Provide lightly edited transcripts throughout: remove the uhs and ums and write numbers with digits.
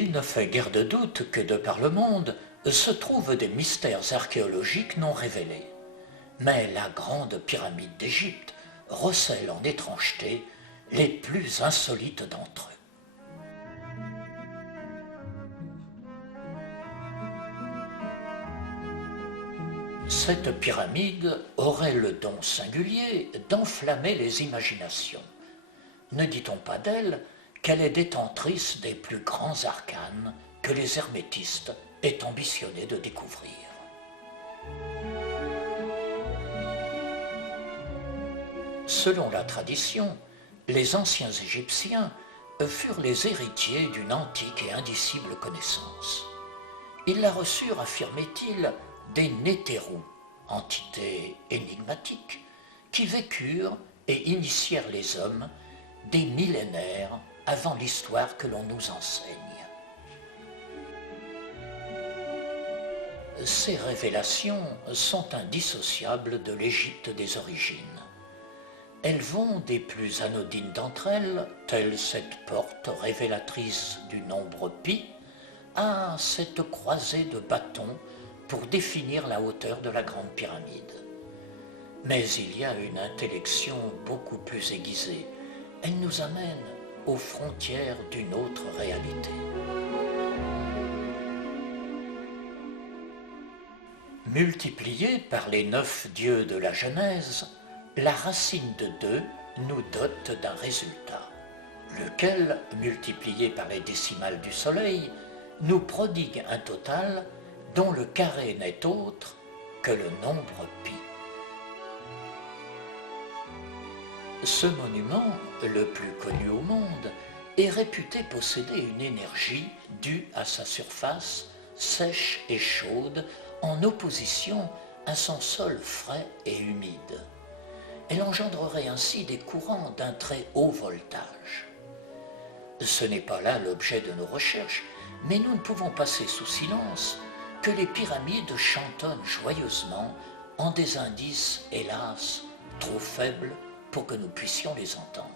Il ne fait guère de doute que de par le monde se trouvent des mystères archéologiques non révélés. Mais la grande pyramide d'Égypte recèle en étrangeté les plus insolites d'entre eux. Cette pyramide aurait le don singulier d'enflammer les imaginations. Ne dit-on pas d'elle qu'elle est détentrice des plus grands arcanes que les hermétistes aient ambitionné de découvrir? Selon la tradition, les anciens Égyptiens furent les héritiers d'une antique et indicible connaissance. Ils la reçurent, affirmait-il, des Nétérous, entités énigmatiques, qui vécurent et initièrent les hommes des millénaires avant l'histoire que l'on nous enseigne. Ces révélations sont indissociables de l'Égypte des origines. Elles vont des plus anodines d'entre elles, telle cette porte révélatrice du nombre pi, à cette croisée de bâtons pour définir la hauteur de la grande pyramide. Mais il y a une intellection beaucoup plus aiguisée. Elle nous amène aux frontières d'une autre réalité. Multipliée par les 9 dieux de la Genèse, la racine de 2 nous dote d'un résultat, lequel, multiplié par les décimales du Soleil, nous prodigue un total dont le carré n'est autre que le nombre pi. Ce monument, le plus connu au monde, est réputé posséder une énergie due à sa surface sèche et chaude en opposition à son sol frais et humide. Elle engendrerait ainsi des courants d'un très haut voltage. Ce n'est pas là l'objet de nos recherches, mais nous ne pouvons passer sous silence que les pyramides chantonnent joyeusement en des indices, hélas, trop faibles pour que nous puissions les entendre.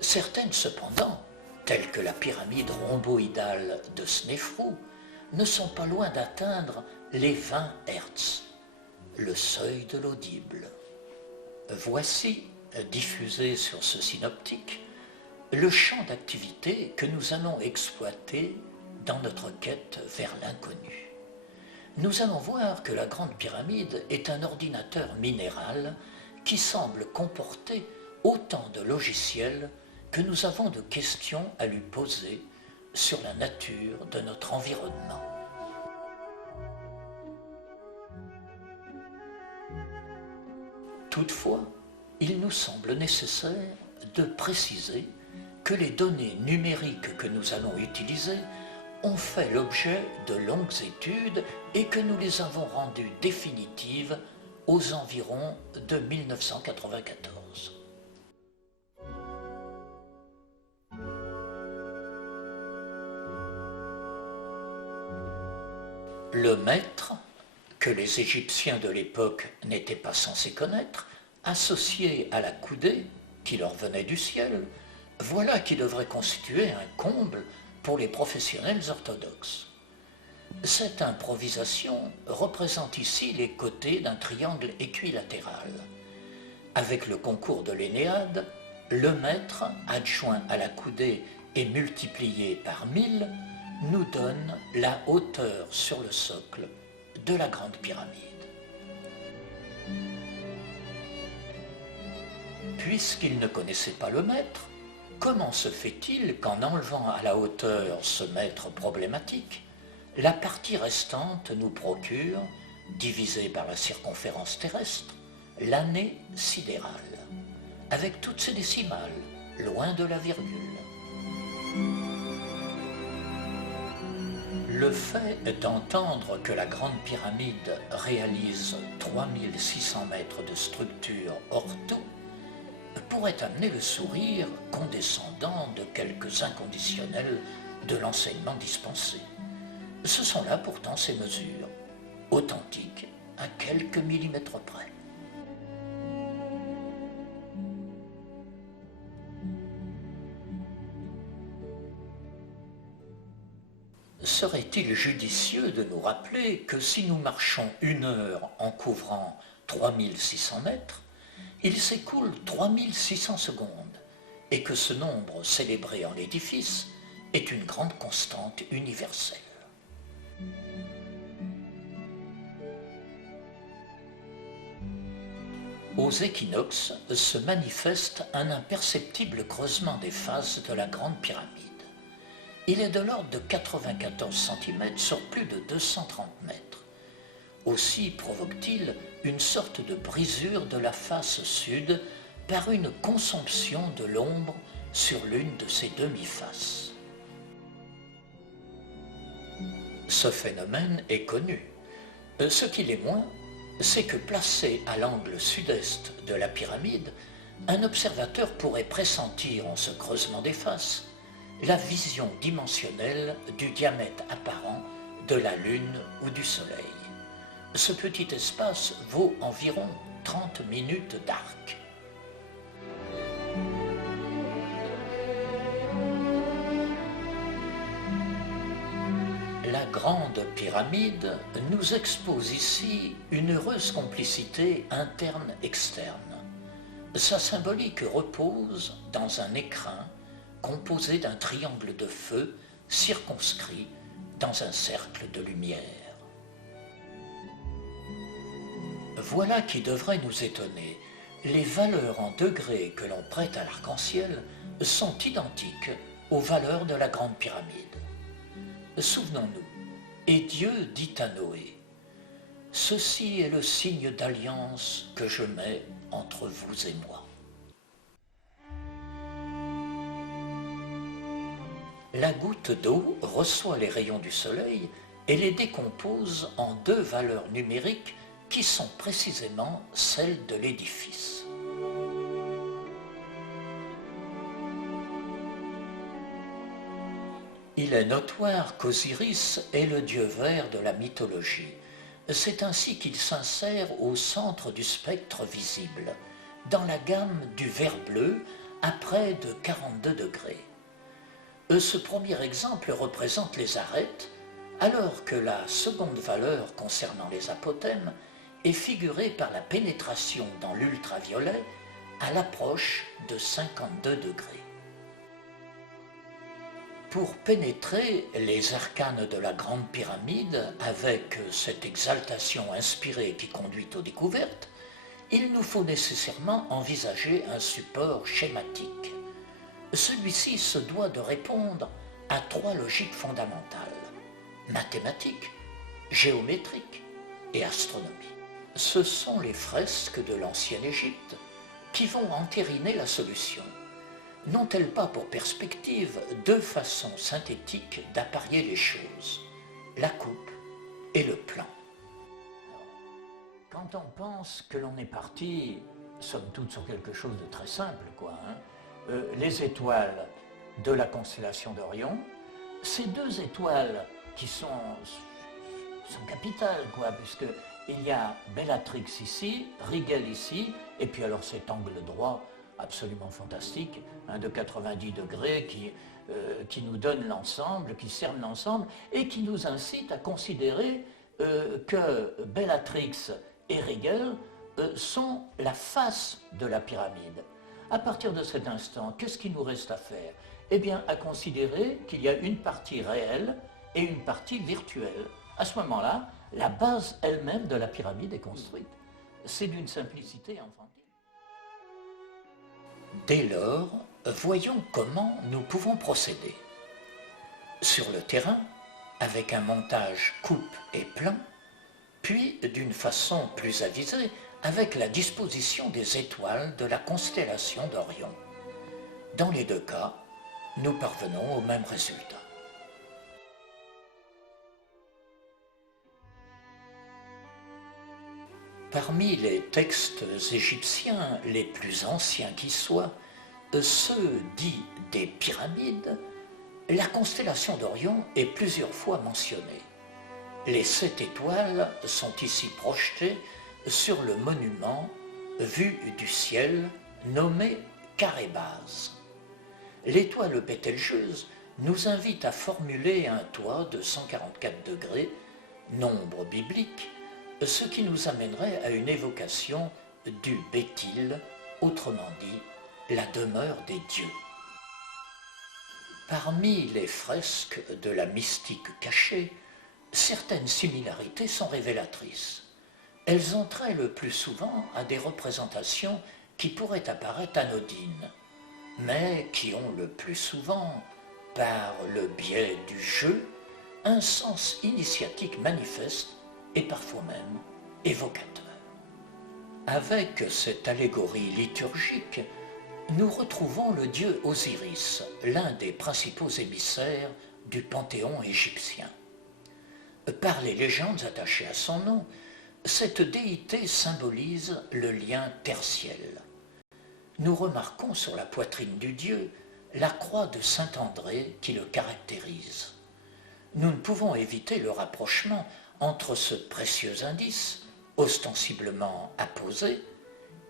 Certaines cependant, telles que la pyramide rhomboïdale de Snéfrou, ne sont pas loin d'atteindre les 20 Hertz, le seuil de l'audible. Voici, diffusé sur ce synoptique, le champ d'activité que nous allons exploiter dans notre quête vers l'inconnu. Nous allons voir que la Grande Pyramide est un ordinateur minéral qui semble comporter autant de logiciels que nous avons de questions à lui poser sur la nature de notre environnement. Toutefois, il nous semble nécessaire de préciser que les données numériques que nous allons utiliser ont fait l'objet de longues études et que nous les avons rendues définitives aux environs de 1994. Le mètre, que les Égyptiens de l'époque n'étaient pas censés connaître, associé à la coudée qui leur venait du ciel, voilà qui devrait constituer un comble pour les professionnels orthodoxes. Cette improvisation représente ici les côtés d'un triangle équilatéral. Avec le concours de l'Énéade, le mètre, adjoint à la coudée et multiplié par 1000, nous donne la hauteur sur le socle de la Grande Pyramide. Puisqu'il ne connaissait pas le mètre, comment se fait-il qu'en enlevant à la hauteur ce mètre problématique, la partie restante nous procure, divisée par la circonférence terrestre, l'année sidérale, avec toutes ses décimales, loin de la virgule? Le fait d'entendre que la Grande Pyramide réalise 3600 mètres de structure hors tout pourrait amener le sourire condescendant de quelques inconditionnels de l'enseignement dispensé. Ce sont là pourtant ces mesures, authentiques à quelques millimètres près. serait-il judicieux de nous rappeler que si nous marchons 1 heure en couvrant 3600 mètres, il s'écoule 3600 secondes, et que ce nombre célébré en l'édifice est une grande constante universelle. Aux équinoxes se manifeste un imperceptible creusement des faces de la Grande Pyramide. Il est de l'ordre de 94 cm sur plus de 230 mètres. Aussi provoque-t-il une sorte de brisure de la face sud par une consomption de l'ombre sur l'une de ses demi-faces. Ce phénomène est connu. Ce qui l'est moins, c'est que placé à l'angle sud-est de la pyramide, un observateur pourrait pressentir en ce creusement des faces la vision dimensionnelle du diamètre apparent de la Lune ou du Soleil. Ce petit espace vaut environ 30 minutes d'arc. La Grande Pyramide nous expose ici une heureuse complicité interne-externe. Sa symbolique repose dans un écrin composé d'un triangle de feu circonscrit dans un cercle de lumière. Voilà qui devrait nous étonner. Les valeurs en degrés que l'on prête à l'arc-en-ciel sont identiques aux valeurs de la Grande Pyramide. Souvenons-nous, et Dieu dit à Noé, « Ceci est le signe d'alliance que je mets entre vous et moi. » La goutte d'eau reçoit les rayons du soleil et les décompose en 2 valeurs numériques qui sont précisément celles de l'édifice. Il est notoire qu'Osiris est le dieu vert de la mythologie. C'est ainsi qu'il s'insère au centre du spectre visible, dans la gamme du vert bleu à près de 42 degrés. Ce premier exemple représente les arêtes, alors que la seconde valeur concernant les apothèmes est figurée par la pénétration dans l'ultraviolet à l'approche de 52 degrés. Pour pénétrer les arcanes de la Grande Pyramide avec cette exaltation inspirée qui conduit aux découvertes, il nous faut nécessairement envisager un support schématique. Celui-ci se doit de répondre à 3 logiques fondamentales, mathématiques, géométriques et astronomiques. Ce sont les fresques de l'ancienne Égypte qui vont entériner la solution. N'ont-elles pas pour perspective 2 façons synthétiques d'apparier les choses, la coupe et le plan? Quand on pense que l'on est parti, somme toute, sur quelque chose de très simple, les étoiles de la constellation d'Orion, ces 2 étoiles qui sont capitales, puisqu'il y a Bellatrix ici, Rigel ici, et puis alors cet angle droit absolument fantastique, de 90 degrés, qui nous donne l'ensemble, qui cerne l'ensemble, et qui nous incite à considérer que Bellatrix et Rigel sont la face de la pyramide. À partir de cet instant, qu'est-ce qu'il nous reste à faire? Eh bien, à considérer qu'il y a une partie réelle et une partie virtuelle. À ce moment-là, la base elle-même de la pyramide est construite. C'est d'une simplicité enfantine. Dès lors, voyons comment nous pouvons procéder. Sur le terrain, avec un montage coupe et plan, puis d'une façon plus avisée, avec la disposition des étoiles de la constellation d'Orion. Dans les 2 cas, nous parvenons au même résultat. Parmi les textes égyptiens les plus anciens qui soient, ceux dits des pyramides, la constellation d'Orion est plusieurs fois mentionnée. Les 7 étoiles sont ici projetées sur le monument vu du ciel nommé carré base. L'étoile Bételgeuse nous invite à formuler un toit de 144 degrés, nombre biblique, ce qui nous amènerait à une évocation du Béthil, autrement dit, la demeure des dieux. Parmi les fresques de la mystique cachée, certaines similarités sont révélatrices. Elles ont trait le plus souvent à des représentations qui pourraient apparaître anodines, mais qui ont le plus souvent, par le biais du jeu, un sens initiatique manifeste et parfois même évocateur. Avec cette allégorie liturgique, nous retrouvons le dieu Osiris, l'un des principaux émissaires du panthéon égyptien. Par les légendes attachées à son nom, cette déité symbolise le lien tertiel. Nous remarquons sur la poitrine du dieu la croix de saint André qui le caractérise. Nous ne pouvons éviter le rapprochement entre ce précieux indice, ostensiblement apposé,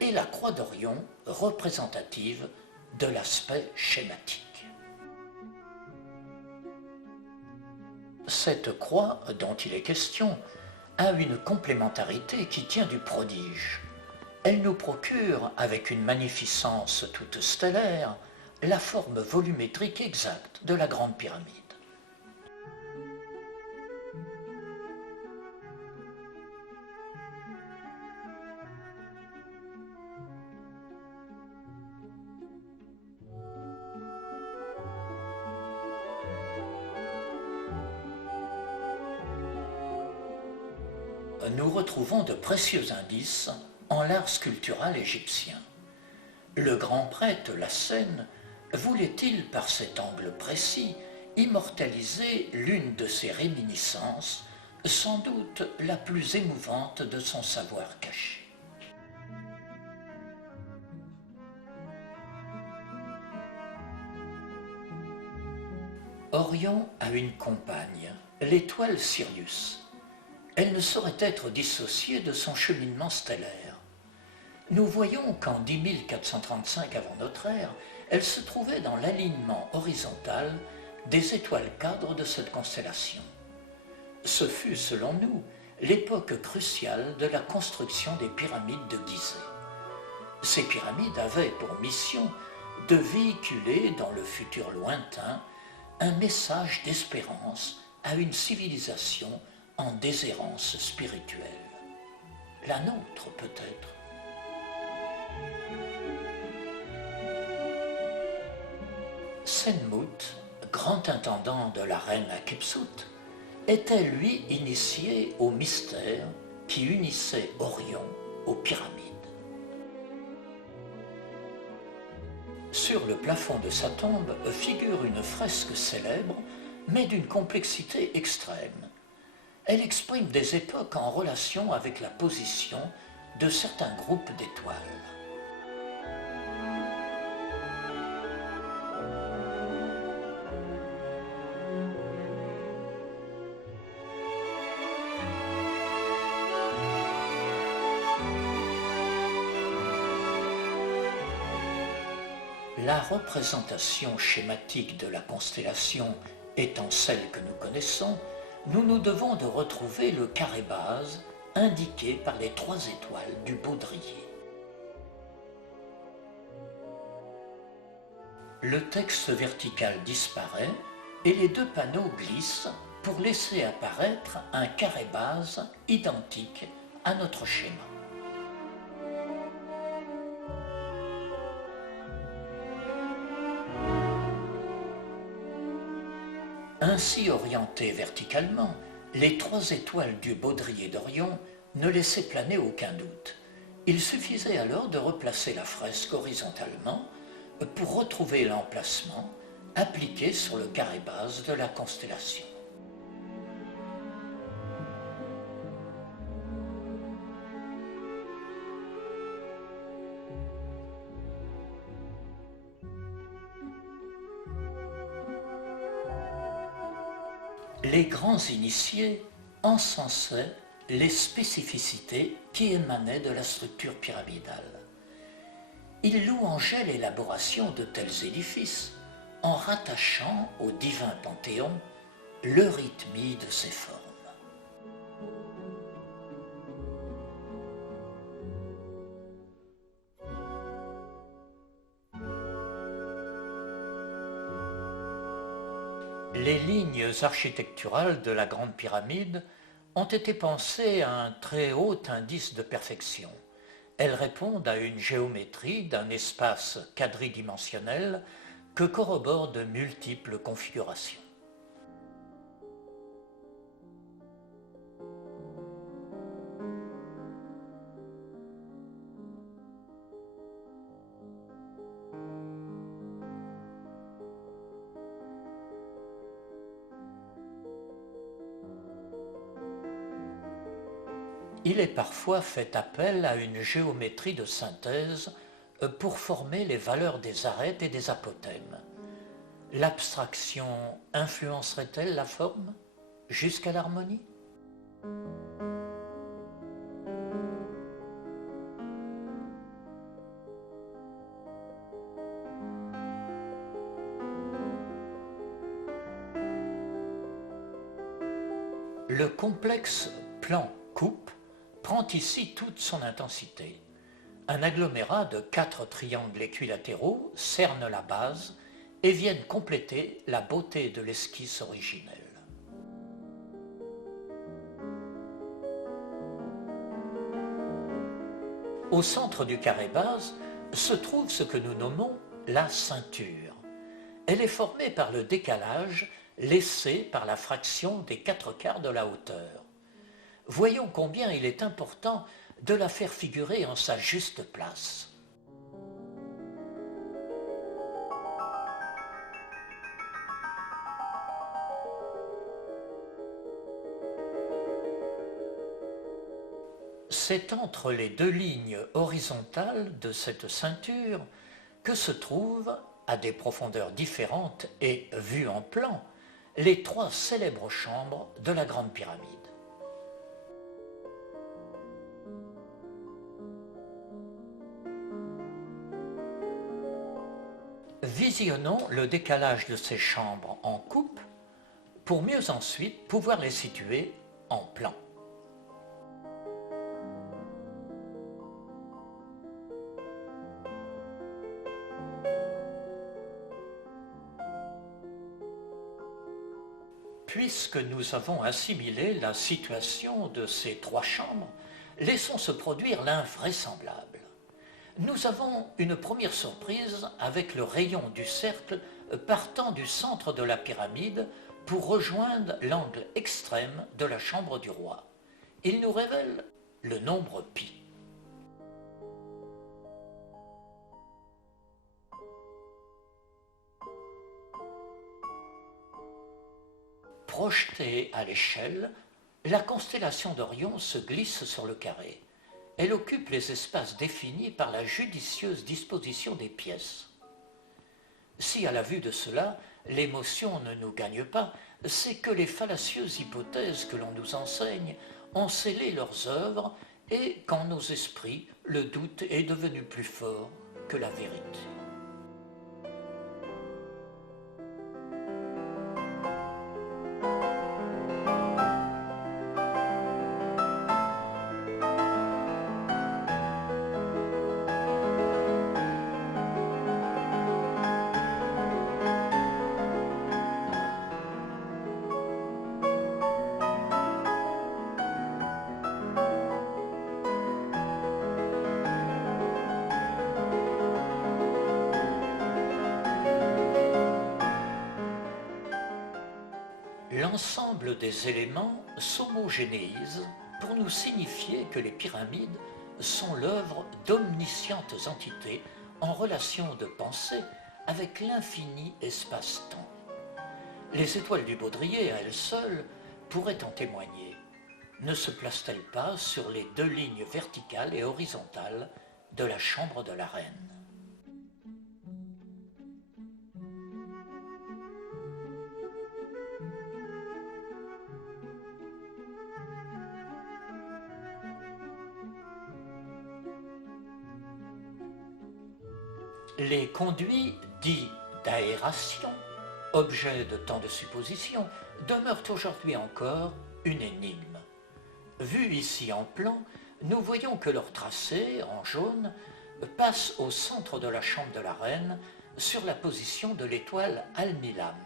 et la croix d'Orion représentative de l'aspect schématique. Cette croix dont il est question a une complémentarité qui tient du prodige. Elle nous procure, avec une magnificence toute stellaire, la forme volumétrique exacte de la Grande Pyramide. Nous retrouvons de précieux indices en l'art sculptural égyptien. Le grand prêtre Lassène voulait-il, par cet angle précis, immortaliser l'une de ses réminiscences, sans doute la plus émouvante de son savoir caché. Orion a une compagne, l'étoile Sirius. Elle ne saurait être dissociée de son cheminement stellaire. Nous voyons qu'en 10 435 avant notre ère, elle se trouvait dans l'alignement horizontal des étoiles cadres de cette constellation. Ce fut, selon nous, l'époque cruciale de la construction des pyramides de Gizeh. Ces pyramides avaient pour mission de véhiculer dans le futur lointain un message d'espérance à une civilisation en déshérence spirituelle. La nôtre peut-être. Senmout, grand intendant de la reine Hatshepsut, était lui initié au mystère qui unissait Orion aux pyramides. Sur le plafond de sa tombe figure une fresque célèbre, mais d'une complexité extrême. Elle exprime des époques en relation avec la position de certains groupes d'étoiles. La représentation schématique de la constellation étant celle que nous connaissons, nous nous devons de retrouver le carré base indiqué par les 3 étoiles du baudrier. Le texte vertical disparaît et les 2 panneaux glissent pour laisser apparaître un carré base identique à notre schéma. Ainsi orientées verticalement, les 3 étoiles du baudrier d'Orion ne laissaient planer aucun doute. Il suffisait alors de replacer la fresque horizontalement pour retrouver l'emplacement appliqué sur le carré base de la constellation. Les grands initiés encensaient les spécificités qui émanaient de la structure pyramidale. Ils louangeaient l'élaboration de tels édifices, en rattachant au divin Panthéon l'eurythmie de ses formes. Les lignes architecturales de la Grande Pyramide ont été pensées à un très haut indice de perfection. Elles répondent à une géométrie d'un espace quadridimensionnel que corroborent de multiples configurations. Il est parfois fait appel à une géométrie de synthèse pour former les valeurs des arêtes et des apothèmes. L'abstraction influencerait-elle la forme jusqu'à l'harmonie? Le complexe plan-coupe prend ici toute son intensité. Un agglomérat de 4 triangles équilatéraux cerne la base et viennent compléter la beauté de l'esquisse originelle. Au centre du carré base se trouve ce que nous nommons la ceinture. Elle est formée par le décalage laissé par la fraction des 4/4 de la hauteur. Voyons combien il est important de la faire figurer en sa juste place. C'est entre les deux lignes horizontales de cette ceinture que se trouvent, à des profondeurs différentes et vues en plan, les 3 célèbres chambres de la Grande Pyramide. Visionnons le décalage de ces chambres en coupe pour mieux ensuite pouvoir les situer en plan. Puisque nous avons assimilé la situation de ces 3 chambres, laissons se produire l'invraisemblable. Nous avons une première surprise avec le rayon du cercle partant du centre de la pyramide pour rejoindre l'angle extrême de la chambre du roi. Il nous révèle le nombre pi. Projetée à l'échelle, la constellation d'Orion se glisse sur le carré. Elle occupe les espaces définis par la judicieuse disposition des pièces. Si à la vue de cela, l'émotion ne nous gagne pas, c'est que les fallacieuses hypothèses que l'on nous enseigne ont scellé leurs œuvres et qu'en nos esprits, le doute est devenu plus fort que la vérité. L'ensemble des éléments s'homogénéise pour nous signifier que les pyramides sont l'œuvre d'omniscientes entités en relation de pensée avec l'infini espace-temps. Les étoiles du baudrier, à elles seules, pourraient en témoigner. Ne se placent-elles pas sur les 2 lignes verticales et horizontales de la chambre de la reine? Les conduits dits d'aération, objet de tant de suppositions, demeurent aujourd'hui encore une énigme. Vu ici en plan, nous voyons que leur tracé, en jaune, passe au centre de la chambre de la reine, sur la position de l'étoile Alnilam,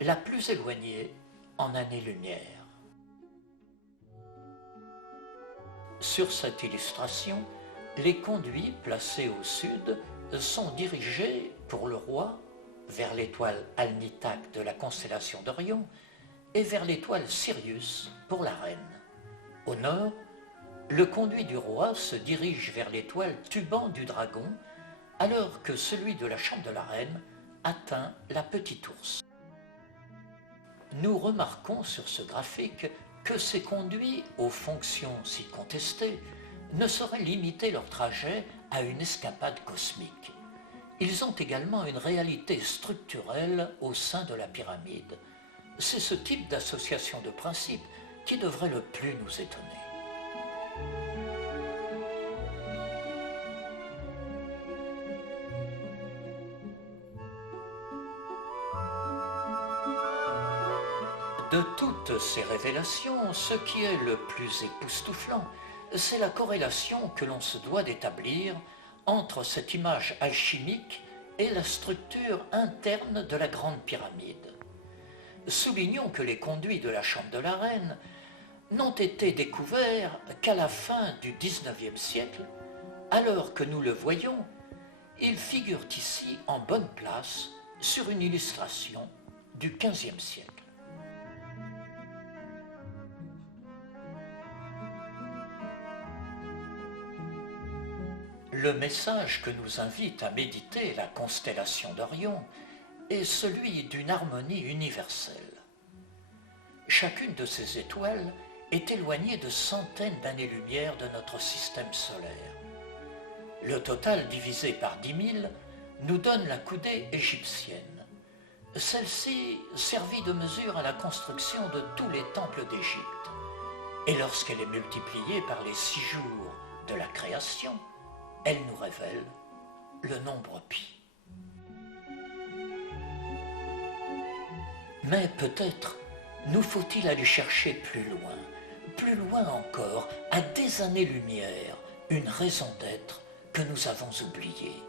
la plus éloignée en années-lumière. Sur cette illustration, les conduits placés au sud sont dirigés pour le roi vers l'étoile Alnitak de la constellation d'Orion et vers l'étoile Sirius pour la reine. Au nord, le conduit du roi se dirige vers l'étoile Tuban du dragon, alors que celui de la chambre de la reine atteint la petite ours. Nous remarquons sur ce graphique que ces conduits, aux fonctions si contestées, ne sauraient limiter leur trajet à une escapade cosmique. Ils ont également une réalité structurelle au sein de la pyramide. C'est ce type d'association de principes qui devrait le plus nous étonner. De toutes ces révélations, ce qui est le plus époustouflant, c'est la corrélation que l'on se doit d'établir entre cette image alchimique et la structure interne de la Grande Pyramide. Soulignons que les conduits de la Chambre de la Reine n'ont été découverts qu'à la fin du XIXe siècle, alors que nous le voyons, ils figurent ici en bonne place sur une illustration du XVe siècle. Le message que nous invite à méditer la constellation d'Orion est celui d'une harmonie universelle. Chacune de ces étoiles est éloignée de centaines d'années-lumière de notre système solaire. Le total divisé par 10 000 nous donne la coudée égyptienne. Celle-ci servit de mesure à la construction de tous les temples d'Égypte. Et lorsqu'elle est multipliée par les 6 jours de la création, elle nous révèle le nombre pi. Mais peut-être nous faut-il aller chercher plus loin encore, à des années-lumière, une raison d'être que nous avons oubliée.